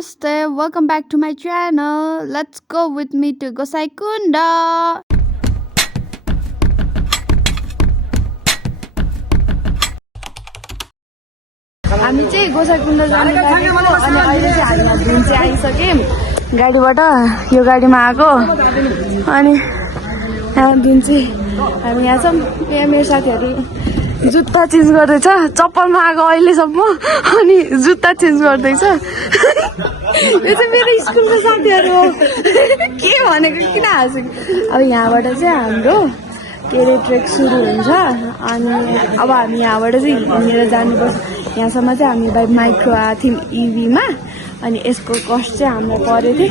Namaste, welcome back to my channel. Let's go with me to Gosaikunda. हामी चाहिँ गोसाइकुण्ड जाने लागेको अनि अहिले चाहिँ हामी धुन चाहिँ आइसक्यौँ गाडीबाट यो गाडीमा आएको अनि यहाँ धुन चाहिँ हामी यहाँ छौँ यहाँ मेरो साथीहरू जुत्ता चेन्ज गर्दैछ चप्पलमा आएको अहिलेसम्म अनि जुत्ता चेन्ज गर्दैछ यो चाहिँ मेरो स्कुलको साथीहरू हो के भनेको किन हाँसेको अब यहाँबाट चाहिँ हाम्रो के अरे ट्रेक सुरु हुन्छ अनि अब हामी यहाँबाट चाहिँ हिँडेर जानुपर्छ यहाँसम्म चाहिँ हामी बाई माइक्रो आएको थियौँ इभीमा अनि यसको कस्ट चाहिँ हामीलाई परेको थियो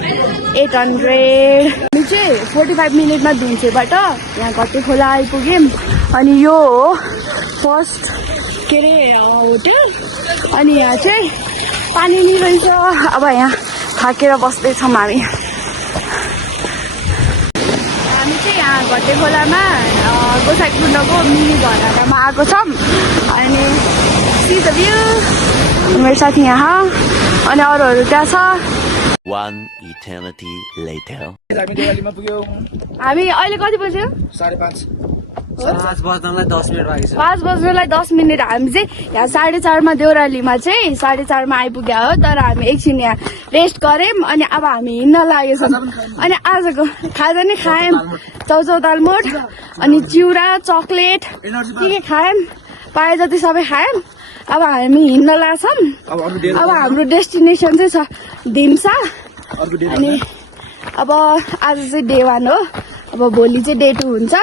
800 हामी चाहिँ 45 मिनटमा धुन्चेबाट यहाँ घट्टे खोला आइपुग्यौँ अनि यो हो फर्स्ट के अरे होटल अनि यहाँ चाहिँ पानी नि रहेछ अब यहाँ थाकेर बस्दैछौँ हामी चाहिँ यहाँ घट्टे खोलामा गोसाइकुण्डको मिनी झरनामा आएको छौँ अनि सी द भ्यू मेरो साथी यहाँ अनि अरूहरू त्यहाँ छ One eternity later. हामी अहिले कति बज्यो 5:30 5 बज्नलाई 10 मिनट हामी चाहिँ यहाँ 4:30 मा देउरालीमा चाहिँ 4:30 मा आइपुग्या हो तर हामी एकछिन यहाँ रेस्ट गर्यौँ अनि अब हामी हिँड्न लागेछौँ अनि आजको खाजा नि खायौँ चौचौ दालमोट अनि चिउरा चक्लेट के खायौँ पाए जति सबै खायौँ अब हामी हिँड्न लाग्छौँ अब हाम्रो डेस्टिनेसन चाहिँ छ दिम्सा अनि अब आज चाहिँ डे 1 हो अब भोलि चाहिँ डे 2 हुन्छ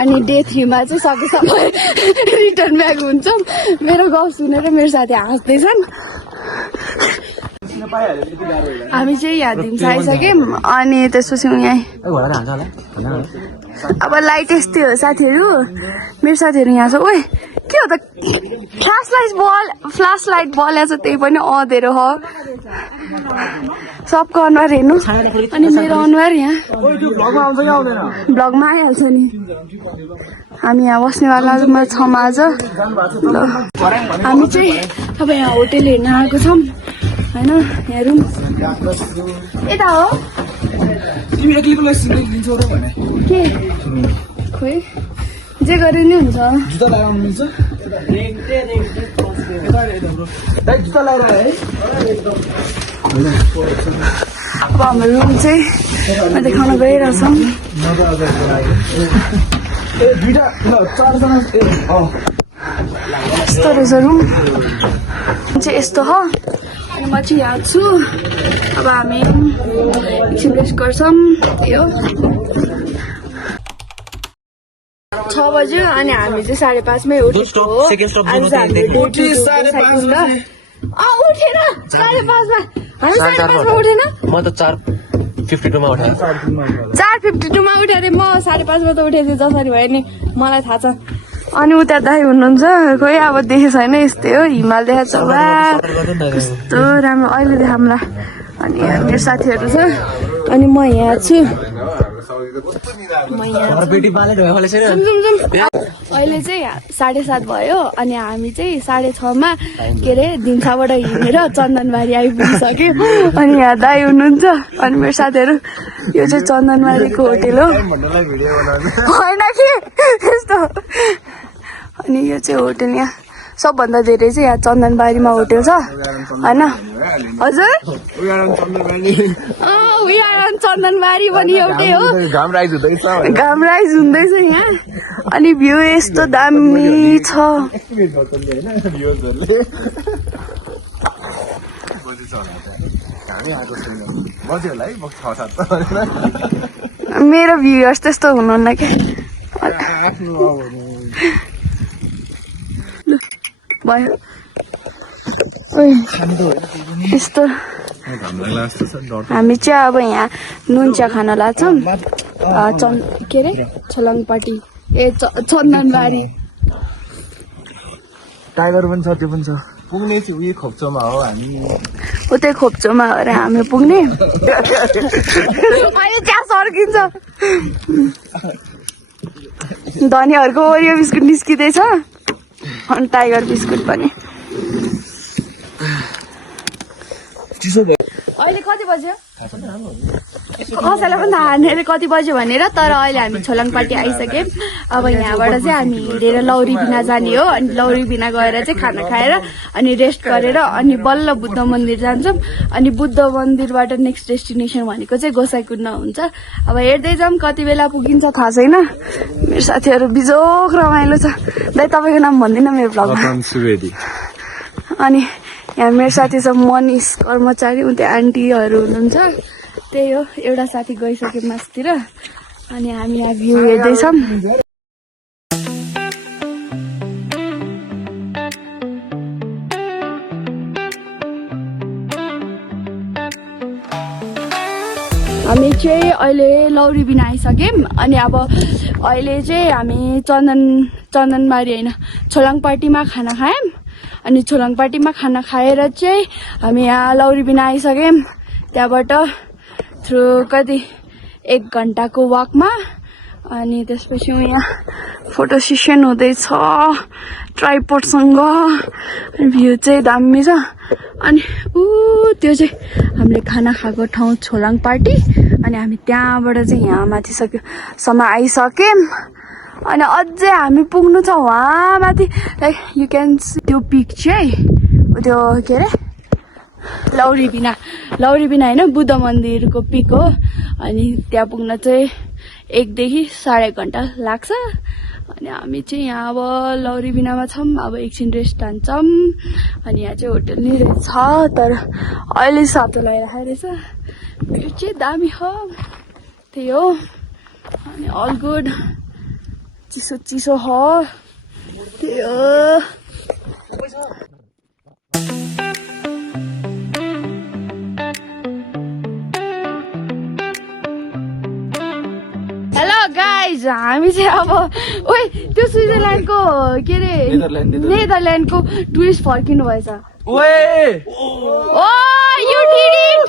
अनि डे 3 मा चाहिँ सकेसम्म रिटर्न ब्याक हुन्छौँ मेरो गफ सुनेर मेरो साथी हाँस्दैछन् हामी चाहिँ यहाँ दिम्सा आइसक्यौँ अनि त्यसपछि यहाँ अब लाइट यस्तै हो साथीहरू मेरो साथीहरू यहाँ छ ओए के हो त फ्ल्यास लाइट बल्या छ त्यही पनि अँधेरो हो सबको अनुहार हेर्नु अनि मेरो अनुहार यहाँ भ्लगमा आइहाल्छ नि हामी यहाँ बस्नेवाला छौँ आज ल हामी चाहिँ अब यहाँ होटेल हेर्न आएको छौँ होइन यहाँ रुम यता हो के खोइ जे गरे नि हुन्छ अब हाम्रो रुम चाहिँ देखाउन गइरहेछौँ यस्तो रहेछ रुम चाहिँ यस्तो हो अनि म चाहिँ यहाँ छु अब हामी एकछिन रेस्ट गर्छौँ यो 6 बज्यो अनि हामी चाहिँ 5:30 मै उठेको हो आज हाम्रो उठेन 5:30 मा हामी 5:30 मा उठेन म त 4:52 मा उठे 4:52 मा उठे अरे म 5:30 मा त उठेको थिएँ जसरी भयो नि मलाई थाहा छ अनि उता दाइ हुनुहुन्छ खोइ अब देखेको छैन यस्तै हो हिमाल देखाएको छ वा कस्तो राम्रो अहिले देखाउँला अनि मेरो साथीहरू छ अनि म यहाँ छु अहिले चाहिँ 7:30 भयो अनि हामी चाहिँ 6:30 मा के अरे दिम्साबाट हिँडेर चन्दनबारी आइपुगिसक्यो अनि यहाँ दाइ हुनुहुन्छ अनि मेरो साथीहरू यो चाहिँ चन्दनबारीको होटेल हो होइन कि यस्तो अनि यो चाहिँ होटेल यहाँ सबभन्दा धेरै चाहिँ यहाँ चन्दनबारीमा होटेल छ होइन हजुर चन्दनबारी पनि एउटै हो घाम राइज हुँदैछ यहाँ अनि भ्यू यस्तो दामी छ मेरो भ्युअर्स त्यस्तो हुनुहुन्न क्या भयो यस्तो हामी चाहिँ अब यहाँ नुन चिया खान लाग्छौँ के अरे छलङपाटी चन्दनबारी टाइगर पनि छ त्यो पनि छ पुग्ने चाहिँ उयो खोप्चोमा हो हामी उतै खोप्चोमा हो अरे हामी पुग्ने अहिले त्यहाँ सर्किन्छ धनीहरूको ओरियो बिस्कुट निस्किँदैछ अनि टाइगर बिस्कुट पनि अहिले कति बज्यो कसैलाई पनि थाहा छैन अहिले कति बज्यो भनेर तर अहिले हामी छोलङपाटी आइसक्यौँ अब यहाँबाट चाहिँ हामी हिँडेर लौरी बिना जाने हो अनि लौरी बिना गएर चाहिँ खाना खाएर अनि रेस्ट गरेर अनि बल्ल बुद्ध मन्दिर जान्छौँ अनि बुद्ध मन्दिरबाट नेक्स्ट डेस्टिनेसन भनेको चाहिँ गोसाइकुण्ड हुन्छ अब हेर्दै जाऊँ कति बेला पुगिन्छ थाहा छैन मेरो साथीहरू बिजोक रमाइलो छ दाइ तपाईँको नाम भन्दिनँ मेरो भ्लगमा अनि यहाँ मेरो साथी छ मनिष कर्मचारी उतै आन्टीहरू हुनुहुन्छ त्यही हो एउटा साथी गइसक्यो मासतिर अनि हामी यहाँ भ्यू हेर्दैछौँ हामी चाहिँ अहिले लौरी बिना आइसक्यौँ अनि अब अहिले चाहिँ हामी चन्दनबारी होइन छोलङपाटीमा खाना खायौँ अनि छोलङपाटीमा खाना खाएर चाहिँ हामी यहाँ लौरी बिना आइसक्यौँ त्यहाँबाट थ्रु कति 1 घन्टाको वाकमा अनि त्यसपछि यहाँ फोटो सेसन हुँदैछ ट्राइपोडसँग भ्यू चाहिँ दामी छ अनि त्यो चाहिँ हामीले खाना खाएको ठाउँ छोलङपाटी अनि हामी त्यहाँबाट चाहिँ यहाँ माथिसम्म आइसक्यौँ अनि अझै हामी पुग्नु छ वहाँ माथि लाइक यु क्यान सी त्यो पिक चाहिँ त्यो के अरे लौरी बिना होइन बुद्ध मन्दिरको पिक हो अनि त्यहाँ पुग्न चाहिँ 1 देखि 1.5 घन्टा लाग्छ अनि हामी चाहिँ यहाँ अब लौरी बिनामा छौँ अब एकछिन रेस्ट हान्छौँ अनि यहाँ चाहिँ होटल नै रहेछ तर अहिले सातो लगाइराखेको रहेछ भ्यू चाहिँ दामी हो त्यही हो अनि अल गुड चिसो हो त्यही हो गाइज हामी चाहिँ अब ओइ त्यो स्विजरल्यान्डको के अरे नेदरल्यान्डको टुरिस्ट फर्किनु भएछ you did it!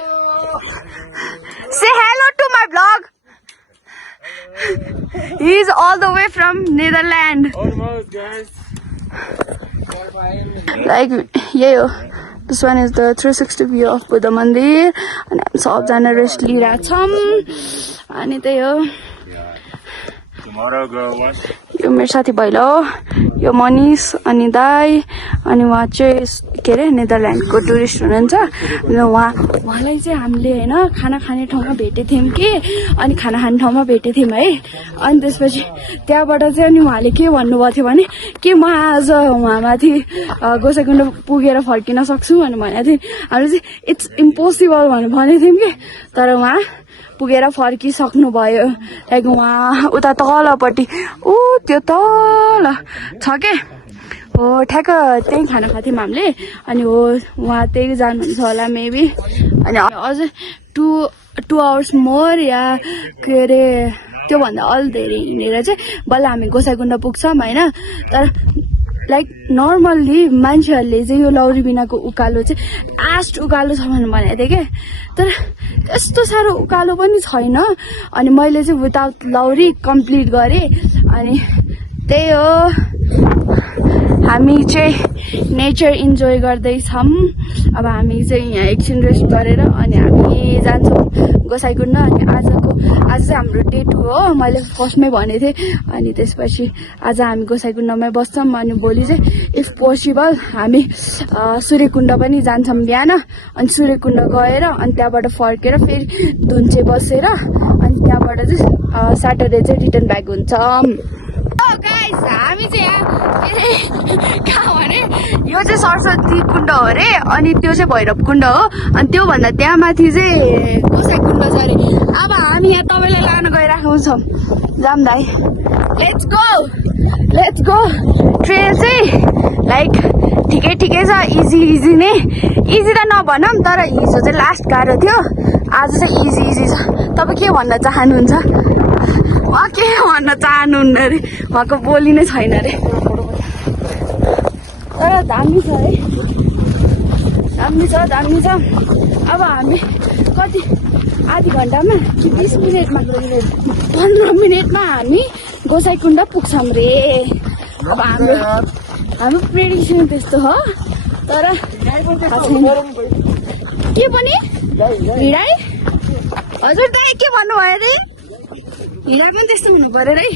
Say hello to my vlog. He is all the way from Netherlands. Almost, guys. Like, yeah, this one is the 360 view of Buddha Mandir. And I'm सबजना रेस्ट लिइरहेछौँ अनि त्यही हो यो मेरो साथी भैलो यो मनिष अनि दाई अनि उहाँ चाहिँ के अरे नेदरल्यान्डको टुरिस्ट हुनुहुन्छ उहाँलाई चाहिँ हामीले होइन खाना खाने ठाउँमा भेटेको थियौँ कि अनि खाना खाने ठाउँमा भेटेको थियौँ है अनि त्यसपछि त्यहाँबाट चाहिँ अनि उहाँले के भन्नुभएको थियो भने के म आज उहाँमाथि गोसाइकुण्ड पुगेर फर्किन सक्छु भनेर भनेको थिएँ हामीले चाहिँ इट्स इम्पोसिबल भनेर भनेको थियौँ कि तर उहाँ पुगेर फर्किसक्नु भयो लाइक उहाँ उता तलपट्टि त्यो तल छ के हो ठ्याक्क त्यहीँ खाना खाएको थियौँ हामीले अनि हो उहाँ त्यही जानुहुन्छ होला मेबी अनि अझै 2 आवर्स मोर या के अरे त्योभन्दा अलि धेरै हिँडेर चाहिँ बल्ल हामी गोसाइकुण्ड पुग्छौँ होइन तर लाइक नर्मल्ली मान्छेहरूले चाहिँ यो लौरी बिनाको उकालो चाहिँ लास्ट उकालो छ भनेर भनेको थिएँ क्या तर यस्तो साह्रो उकालो पनि छैन अनि मैले चाहिँ विदाउट लौरी कम्प्लिट गरेँ अनि त्यही हो हामी चाहिँ नेचर इन्जोय गर्दैछौँ अब हामी चाहिँ यहाँ एकछिन रेस्ट गरेर अनि हामी जान्छौँ गोसाइकुण्ड अनि आज चाहिँ हाम्रो डे 2 हो मैले फर्स्टमै भनेको थिएँ अनि त्यसपछि आज हामी गोसाइकुण्डमै बस्छौँ अनि भोलि चाहिँ इफ पोसिबल हामी सूर्यकुण्ड पनि जान्छौँ बिहान अनि सूर्यकुण्ड गएर अनि त्यहाँबाट फर्केर फेरि धुन्चे बसेर अनि त्यहाँबाट चाहिँ स्याटरडे चाहिँ रिटर्न ब्याक हुन्छौँ गाइस हामी चाहिँ यहाँ कहाँ भने यो चाहिँ सरस्वती कुण्ड हो अरे अनि त्यो चाहिँ भैरव कुण्ड हो अनि त्योभन्दा त्यहाँ माथि चाहिँ गोसाइकुण्ड छ अरे अब हामी यहाँ तपाईँलाई लान गइरहेको छौँ जाम दाइ लेट्स गो ट्रेन चाहिँ लाइक ठिकै छ इजी नै इजी त नभनौँ तर हिजो चाहिँ लास्ट गाह्रो थियो आज चाहिँ इजी छ तपाईँ के भन्न चाहनुहुन्छ उहाँ के भन्न चाहनुहुन्न अरे उहाँको बोली नै छैन अरे तर दामी छ है दामी छ अब हामी कति आधी घन्टामा कि 20 मिनटमा 15 मिनटमा हामी गोसाइकुण्ड पुग्छौँ रे अब हाम्रो प्रेडिक्सन त्यस्तो हो तर के पनि हिँडाइ हजुर दाइ के भन्नुभयो अरे हिँडा पनि त्यस्तो हुनु पर्यो है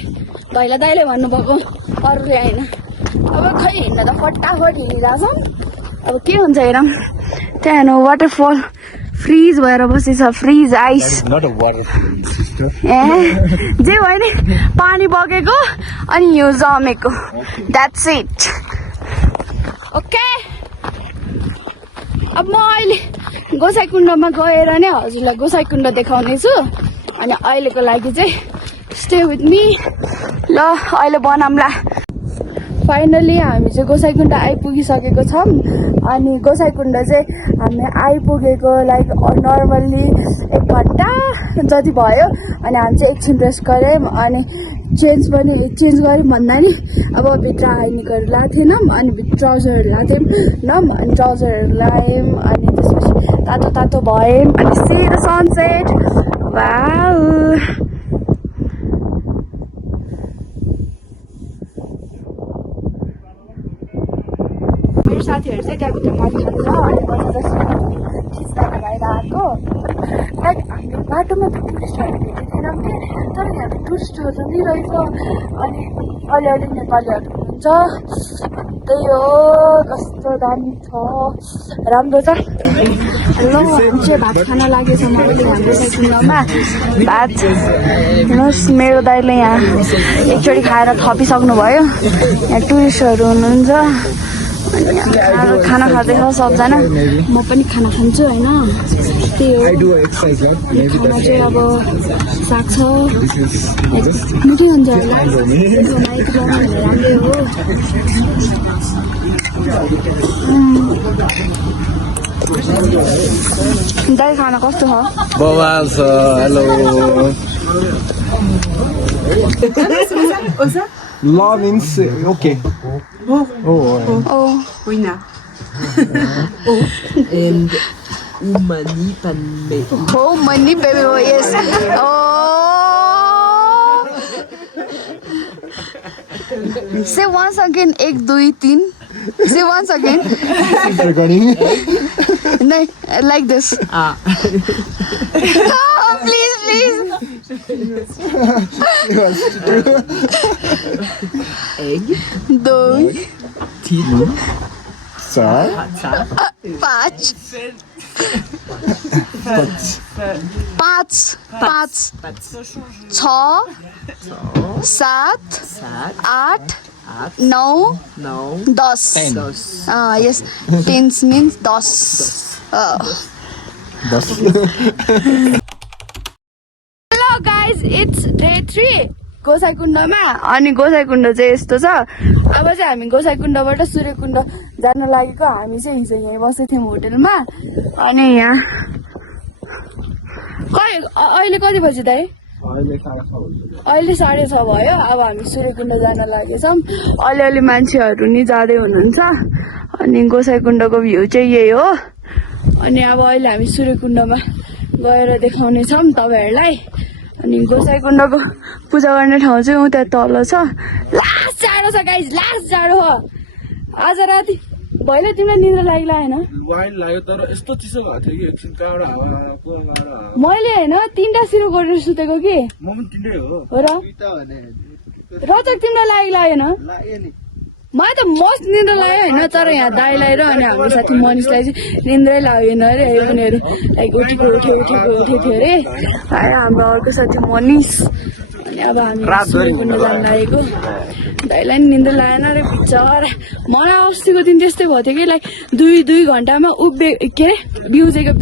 भैला दाइले भन्नुभएको अरूले होइन अब खै हिँड्न त फटाफट हिँडिरहेछौँ अब के हुन्छ हेरौँ त्यहाँ हेर्नु वाटरफल फ्रिज भएर बसेछ फ्रिज आइस ए जे भयो नि पानी बगेको अनि हिउँ जमेको द्याट्स इट ओके अब म अहिले गोसाइकुण्डमा गएर नै हजुरलाई गोसाइकुण्ड देखाउने छु अनि अहिलेको लागि चाहिँ स्टे विथ मी ल अहिले बनाउँला फाइनली हामी चाहिँ गोसाइकुण्ड आइपुगिसकेको छौँ अनि गोसाइकुण्ड चाहिँ हामी आइपुगेको लाइक नर्मल्ली 1 घन्टा जति भयो अनि हामी चाहिँ एकछिन रेस्ट गऱ्यौँ अनि चेन्ज गऱ्यौँ भन्दा नि अब भित्र हाइनिकहरू लाएको थिएनौँ अनि ट्राउजरहरू लाएको थियौँ अनि ट्राउजरहरू लायौँ अनि त्यसपछि तातो भयौँ अनि सी द सनसेट वाउ मेरो साथीहरू चाहिँ त्यहाँभित्र खाना खान्छ अनि बसेर खिच्न लगाएर आएको लाइक हामीले बाटोमा त टुरिस्टहरू भेटेको थिएनौँ कि तर यहाँ टुरिस्टहरू नि रहेछ अनि अलिअलि नेपालीहरू हुन्छ त्यही हो कस्तो दामी छ राम्रो छ ल हामी चाहिँ भात खान लागेछ मैले हाम्रो साइकुण्डमा भात हेर्नुहोस् मेरो दाइले यहाँ एकचोटि खाएर थपिसक्नु भयो यहाँ टुरिस्टहरू हुनुहुन्छ खाना खाँदैछ सबजना म पनि खाना खान्छु होइन त्यही हो खाना चाहिँ अब साग छ मिठै हुन्छ होला राम्रै हो दाइ खाना कस्तो छ बवाल छ hello Love means okay. Oh. Hoina. And umani panme. Oh, money baby, oh yes. Oh. Say once again, 1, 2, 3. Say once again. No, like this. Ah. Oh, please. Egg. 2, 3. 4 5 6 7 8 9 10 yes 10 means 10 Hello guys, it's day 3 गोसाइकुण्डमा अनि गोसाइकुण्ड चाहिँ यस्तो छ अब चाहिँ हामी गोसाइकुण्डबाट सूर्यकुण्ड जान लागेको हामी चाहिँ हिजो यहीँ बसेको थियौँ होटलमा अनि यहाँ अहिले कति बजी दाइ अहिले 6:30 भयो अब हामी सूर्यकुण्ड जान लागेछौँ अलिअलि मान्छेहरू नि जाँदै हुनुहुन्छ अनि गोसाइकुण्डको भ्यू चाहिँ यही हो अनि अब अहिले हामी सूर्यकुण्डमा गएर देखाउनेछौँ तपाईँहरूलाई अनि गोसाइकुण्डको पूजा गर्ने ठाउँ चाहिँ त्यहाँ तल छ लास्ट जाडो छ गाइज लास्ट जाडो हो आज राति भइले तिमीलाई निद्रा लाग्ला होइन लाग्यो तर यस्तो चिसो भएको थियो कि एकछिन कहाँबाट हावाको मैले होइन 3टा सिरो गरेर सुतेको कि म पनि तिनै हो र रचक तिमीलाई लागेन मलाई त मस्त निन्द्रा लाग्यो होइन तर यहाँ दाइलाई र अनि हाम्रो साथी मनिषलाई चाहिँ निन्द्रै लागेन अरे उनीहरू लाइक उठेको थियो अरे हाम्रो अर्को साथी मनिष अनि अब हामी सूर्यकुण्ड जान लागेको दाइलाई नि निन्द्रा लागेन अरे बिचरा मलाई अस्तिको दिन त्यस्तै भएको थियो कि लाइक 2 घन्टामा उभ्बे के अरे बिउजेको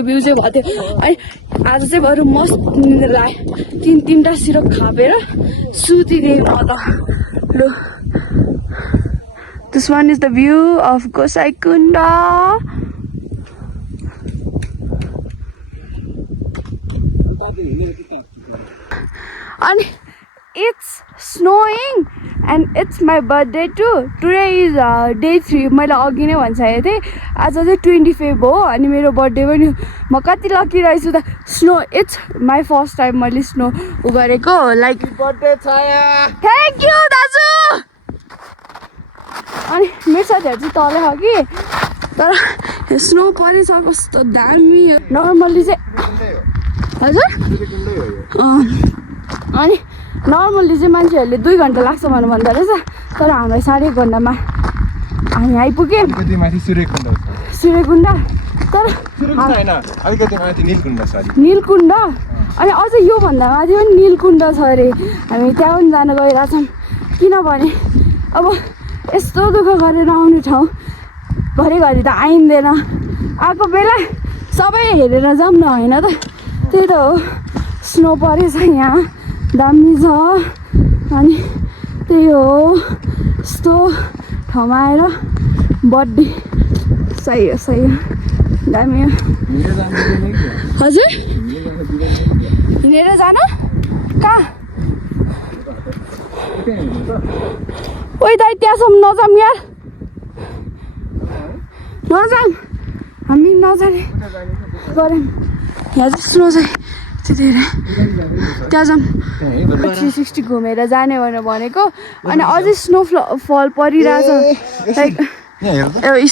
भएको थियो अनि आज चाहिँ बरु मस्त निन्द्रा लाग्यो 3टा सिरप खापेर सुतिदिएँ त लु This one is the view of Gosaikunda. And it's snowing and it's my birthday too. Today is day 3. मैले अघि नै भनिसकेको थिएँ आज चाहिँ 25 हो अनि मेरो बर्थडे पनि म कति लकी रहेछु त snow it's my first time मैले स्नो गरेको लाइक बर्थडे छ थ्याङ्क यू दाजु अनि मेरो साथीहरू चाहिँ तलै हो कि तर स्नो परेछ कस्तो दामी नर्मली चाहिँ हजुर अनि नर्मली चाहिँ मान्छेहरूले 2 घन्टा लाग्छ भनेर भन्दो रहेछ तर हामीलाई 1.5 घन्टामा हामी आइपुग्यौँ माथि सूर्यकुण्ड सूर्यकुण्ड तर अलिकति माथि नीलकुण्ड सरी नीलकुण्ड अनि अझ योभन्दा माथि पनि नीलकुण्ड छ अरे हामी त्यहाँ पनि जान गइरहेछौँ किनभने अब यस्तो दुःख गरेर आउने ठाउँ घरिघरि त आइँदैन आएको बेला सबै हेरेर जाऊँ न होइन त त्यही त हो स्नो परेछ यहाँ दामी छ अनि त्यही हो यस्तो ठाउँमा आएर बर्थडे सही हो दामी हो हजुर हिँडेर जान कहाँ ओइ दाइ त्यहाँसम्म नजाऊँ यार नजाऊँ हामी नजाने गऱ्यौँ यहाँ चाहिँ स्नो चाहिँ धेरै त्यहाँ जाऊँ 360 घुमेर जाने भनेर भनेको अनि अझै स्नो फल परिरहेछ लाइक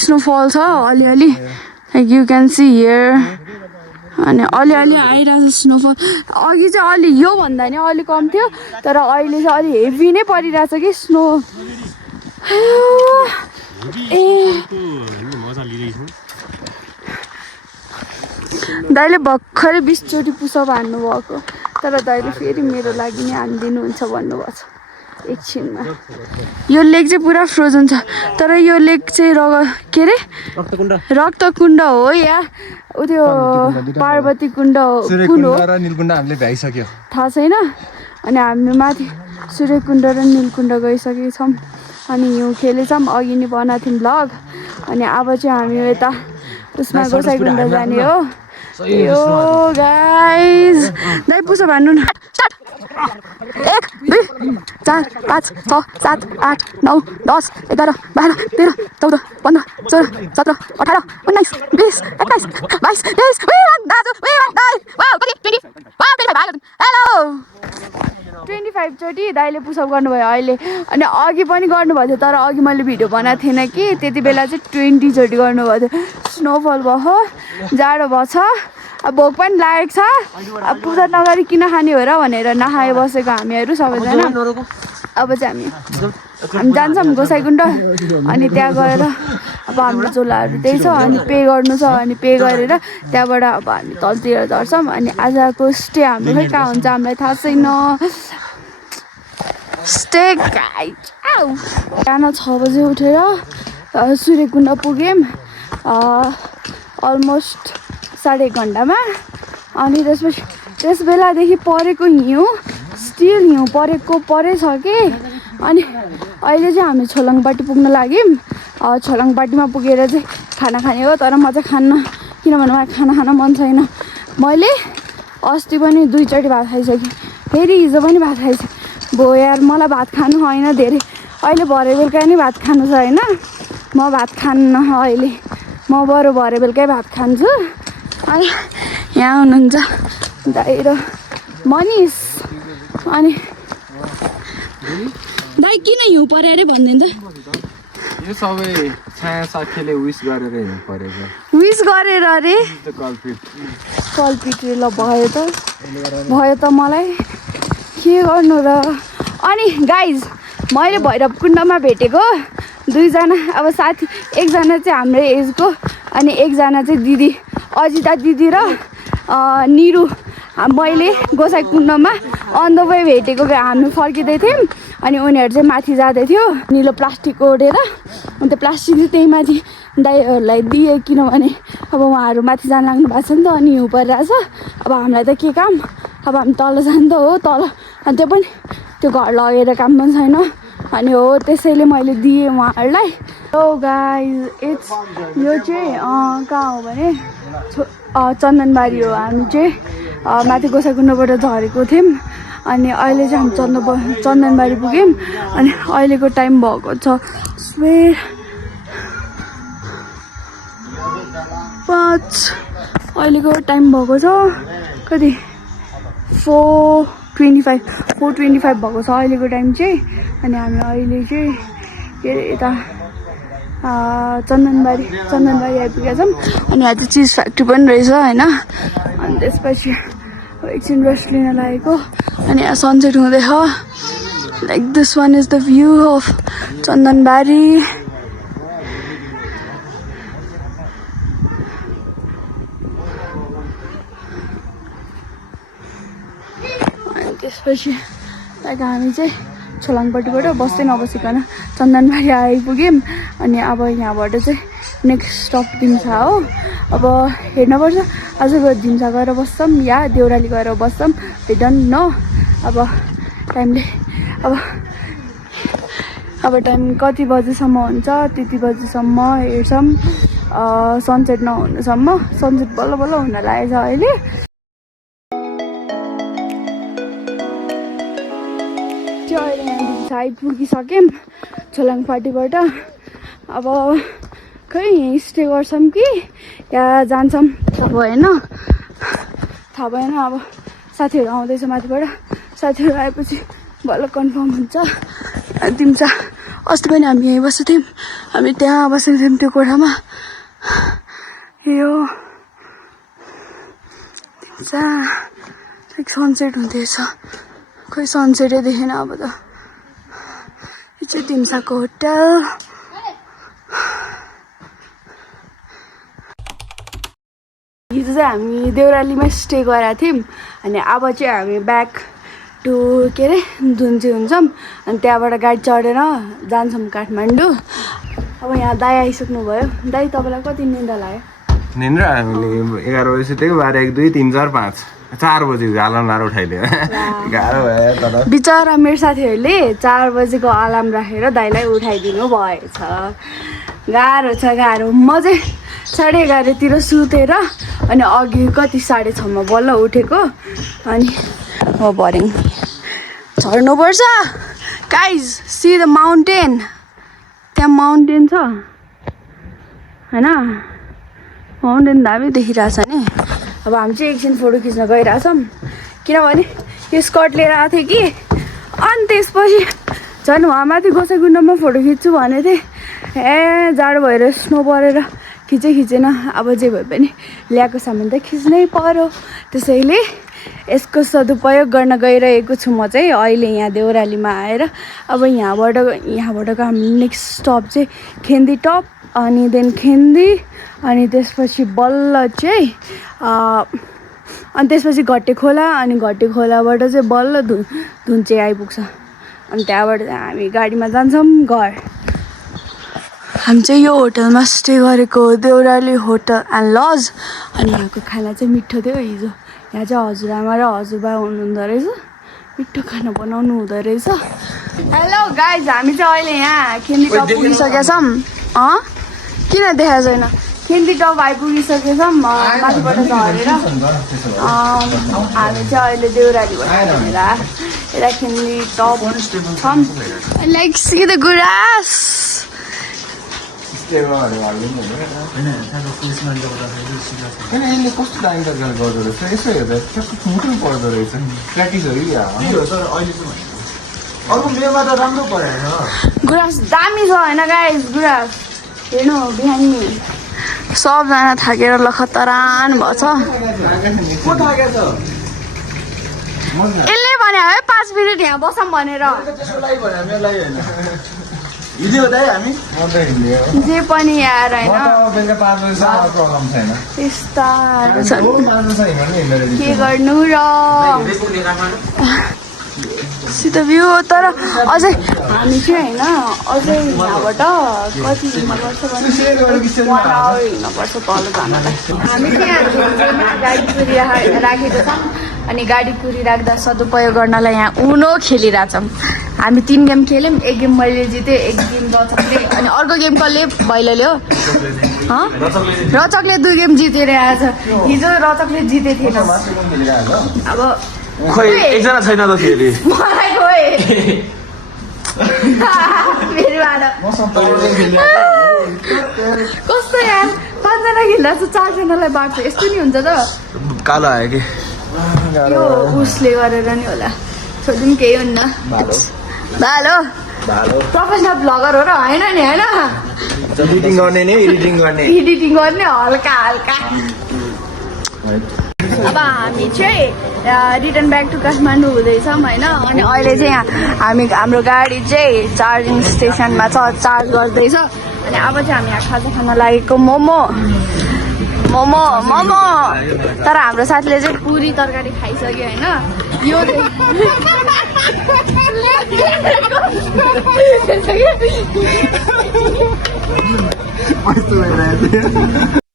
स्नोफल छ अलिअलि like you can see here अनि अलिअलि आइरहेछ स्नोफल अघि चाहिँ अलि योभन्दा नि अलि कम थियो तर अहिले चाहिँ अलि हेभी नै परिरहेछ कि स्नो ए दाइले भर्खरै 20 चोटि पुसअप हान्नु भएको तर दाइले फेरि मेरो लागि नै हानिदिनुहुन्छ भन्नुभएको छ एकछिनमा यो लेक चाहिँ पुरा फ्रोजन छ तर यो लेक चाहिँ के अरे रक्तकुण्ड हो या त्यो पार्वती कुण्ड हो कुन हो र नीलकुण्ड हामीले भ्याइसक्यो थाहा छैन अनि हामी माथि सूर्यकुण्ड र नीलकुण्ड गइसकेका छौँ अनि हिउँ खेलेछौँ अघि नै बनाएको थियौँ भ्लग अनि अब चाहिँ हामी यता उसमा गोसाइकुण्ड जाने हो यो गाइज दाइ पुसअप हान्नु न 1 2 4 5 6 7 8 9 10 11 12 13 14 15 16 17 18 19 20 21 22 23 हेलो 25 चोटि दाइले पुसअप गर्नुभयो अहिले अनि अघि पनि गर्नुभएको थियो तर अघि मैले भिडियो बनाएको थिएन कि त्यति बेला चाहिँ 20 चोटि गर्नुभएको थियो स्नोफल भयो जाडो भएको छ अब भोक पनि लागेको छ अब पूजा नगरी किन खाने हो र भनेर नखाए बसेको हामीहरू सबैजना अब चाहिँ हामी जान्छौँ गोसाइकुण्ड अनि त्यहाँ गएर अब हाम्रो झोलाहरू त्यही छ अनि पे गर्नु छ अनि पे गरेर त्यहाँबाट अब हामी तलतिर झर्छौँ अनि आजको स्टे हाम्रो खै कहाँ हुन्छ हामीलाई थाहा छैन स्टे बिहान 6 बजे उठेर सूर्यकुण्ड पुग्यौँ अलमोस्ट 1.5 घन्टामा अनि त्यसपछि त्यस बेलादेखि परेको हिउँ स्टिल हिउँ परेछ कि अनि अहिले चाहिँ हामी छोलङपाटी पुग्न लाग्यौँ छोलङपाटीमा पुगेर चाहिँ खाना खाने हो तर म चाहिँ खान्न किनभने मलाई खाना खान मन छैन मैले अस्ति पनि 2 चोटि भात खाइसकेँ फेरि हिजो पनि भात खाइसकेँ भो यार मलाई भात खानु होइन धेरै अहिले भरे बेलुका नि भात खानु छ होइन म भात खान्न अहिले म बरु भरे बेलुकै भात खान्छु अनि यहाँ हुनुहुन्छ दाइ र मनिष अनि दाइ किन हिउँ पर्यो अरे भनिदिनु त यो सबै छाया साथीले विश गरेर हिउँ परेको विश गरेर अरे कल्पिट ल भयो त मलाई के गर्नु र अनि गाइज मैले भैरवकुण्डमा भेटेको 2 जना अब साथी एकजना चाहिँ हाम्रो एजको अनि एकजना चाहिँ दिदी अजिता दिदी र निरु मैले गोसाइकुण्डमा अन द वे भेटेको हामी फर्किँदै थियौँ अनि उनीहरू चाहिँ माथि जाँदै थियो निलो प्लास्टिक ओढेर अनि त्यो प्लास्टिक चाहिँ त्यही माथि दाइहरूलाई दिए किनभने अब उहाँहरू माथि जान लाग्नु भएको छ नि त अनि हिउँ परिरहेछ अब हामीलाई त के काम अब हामी तल जानु त हो तल अनि त्यो पनि त्यो घर लगेर काम पनि छैन अनि हो त्यसैले मैले दिएँ उहाँहरूलाई हो गाइज यो चाहिँ कहाँ हो भने चन्दनबारी हो हामी चाहिँ माथि गोसाइकुण्डबाट झरेको थियौँ अनि अहिले चाहिँ हामी चन्दनबारी पुग्यौँ अनि अहिलेको टाइम भएको छ 5 अहिलेको टाइम भएको छ कति 4:25 भएको छ अहिलेको टाइम चाहिँ अनि हामी अहिले चाहिँ के अरे यता चन्दनबारी आइपुगेका छौँ अनि यहाँ चाहिँ चिज फ्याक्ट्री पनि रहेछ होइन अनि त्यसपछि एकछिन रेस्ट लिन लागेको अनि यहाँ सनसेट हुँदैछ like this one is the view of Chandanbari अनि त्यसपछि लाइक हामी चाहिँ छोलाङपट्टिबाट बस्दै नबसिकन चन्दनबारी आइपुग्यौँ अनि अब यहाँबाट चाहिँ नेक्स्ट स्टप दिम्सा हो अब हेर्नुपर्छ आज दिम्सा गएर बस्छौँ या देउराली गएर बस्छौँ वी डोन्ट नो अब टाइमले अब टाइम कति बजीसम्म हुन्छ त्यति बजीसम्म हेर्छौँ सनसेट नहुनुसम्म सनसेट बल्ल बल्ल हुन लागेको छ अहिले अहिले यहाँ दिम्सा आइपुगिसक्यौँ छोलाङपाटीबाट अब खै यहीँ स्टे गर्छौँ कि या जान्छौँ थाहा भएन अब साथीहरू आउँदैछ माथिबाट साथीहरू आएपछि बल्ल कन्फर्म हुन्छ दिम्सा अस्ति पनि हामी यहीँ बसेको थियौँ हामी त्यहाँ बसेको थियौँ त्यो कोठामा यो दिम्सा सनसेट हुँदैछ खोइ सनसेटै देखेन अब त यो चाहिँ दिम्साको होटल हिजो चाहिँ हामी देउरालीमै स्टे गरेका थियौँ अनि अब चाहिँ हामी ब्याक टु के अरे धुन्ची हुन्छौँ अनि त्यहाँबाट गाडी चढेर जान्छौँ काठमाडौँ अब यहाँ दाई आइसक्नु भयो दाई तपाईँलाई कति निन्द्रा लाग्यो निन्द्रा हामीले 11 बजी सुतेको 12 1 2 3 4 5 4 बजी अलार्म उठाइदियो गाह्रो भयो तर बिचरा मेरो साथीहरूले 4 बजीको अलार्म राखेर दाइलाई उठाइदिनु भएछ गाह्रो छ गाह्रो म चाहिँ 11:30 सुतेर अनि अघि कति 6:30 बल्ल उठेको अनि हो बोरिङ झर्नुपर्छ गाइज सी द माउन्टेन त्यहाँ माउन्टेन छ होइन माउन्टेन दामी देखिरहेछ नि अब हामी चाहिँ एकछिन फोटो खिच्न गइरहेछौँ किनभने यो स्कर्ट लिएर आएको थिएँ कि अनि त्यसपछि झन् उहाँमाथि गोसाइकुण्डमा फोटो खिच्छु भनेको थिएँ जाडो भएर स्नो परेर खिचेन अब जे भए पनि ल्याएको सामान त खिच्नै पर्यो त्यसैले यसको सदुपयोग गर्न गइरहेको छु म चाहिँ अहिले यहाँ देउरालीमा आएर अब यहाँबाटको हाम्रो नेक्स्ट स्टप चाहिँ खेन्दी टप अनि देन खेन्दी अनि त्यसपछि बल्ल चाहिँ अनि त्यसपछि घट्टे खोला अनि घट्टे खोलाबाट चाहिँ बल्ल धुन्चे आइपुग्छ अनि त्यहाँबाट हामी गाडीमा जान्छौँ घर हामी चाहिँ यो होटलमा स्टे गरेको देउराली होटल एन्ड लज अनि यहाँको खाना चाहिँ मिठो थियो हिजो यहाँ चाहिँ हजुरआमा र हजुरबा हुनुहुँदो रहेछ मिठो खाना बनाउनु हुँदो रहेछ हेलो गाइज हामी चाहिँ अहिले यहाँ खेन्दी टप पुगिसकेका छौँ किन देखाएको छैन खेन्दी टप आइपुगिसकेछौँ माथिबाट झरेर हामी चाहिँ अहिले देउरालीबाट यता खेन्दी टप छौँ लाइक सी द गुरास यसले कस्तो दाइन्छ गर्दो रहेछ यसो हेर्दा कस्तो मुटु पर्दो रहेछ प्र्याक्टिसहरू अर्को मेमा त राम्रो परेन गुरास दामी छ होइन गाइस गुरास हेर्नु बिहान सबजना थाकेर लखतरान भएछ यसले भने है 5 मिनट यहाँ बसौँ भनेर जे पनि यार होइन यस्ताहरू छन् के गर्नु र सित भ्यू तर अझै हामी चाहिँ होइन अझै यहाँबाट कति हिँड्नुपर्छ भने 1 आवर हिँड्नुपर्छ तल जानलाई हामी चाहिँ यहाँ गाडी कुरिराखेको छौँ अनि गाडी कुरिराख्दा सदुपयोग गर्नलाई यहाँ उनो खेलिरहेछौँ हामी 3 गेम खेल्यौँ 1 गेम मैले जितेँ 1 गेम रचकले अनि अर्को गेम कसले भैलोले हो रचकले 2 गेम जितेर आएछ हिजो रचकले जिते थिएन अब खोइ एकजना छैन त फेरि मलाई खोइ फेरि कस्तो यार 5 जना खेल्दा चाहिँ 4 जनालाई बाँड्छ यस्तो नि हुन्छ त कालो आयो कि यो उसले गरेर नि होला छोडिदिउँ केही हुन्न भालो प्रोफेसनल भ्लगर हो र होइन नि होइन एडिटिङ गर्ने नि एडिटिङ गर्ने एडिटिङ गर्ने हल्का हल्का अब हामी चाहिँ रिटर्न ब्याक टु काठमाडौँ हुँदैछौँ होइन अनि अहिले चाहिँ हाम्रो गाडी चाहिँ चार्जिङ स्टेसनमा छ चार्ज गर्दैछ अनि अब चाहिँ हामी यहाँ खाजा खान लागेको मोमो तर हाम्रो साथीले चाहिँ पुरी तरकारी खाइसक्यो होइन यो कस्तो भइरहेको थियो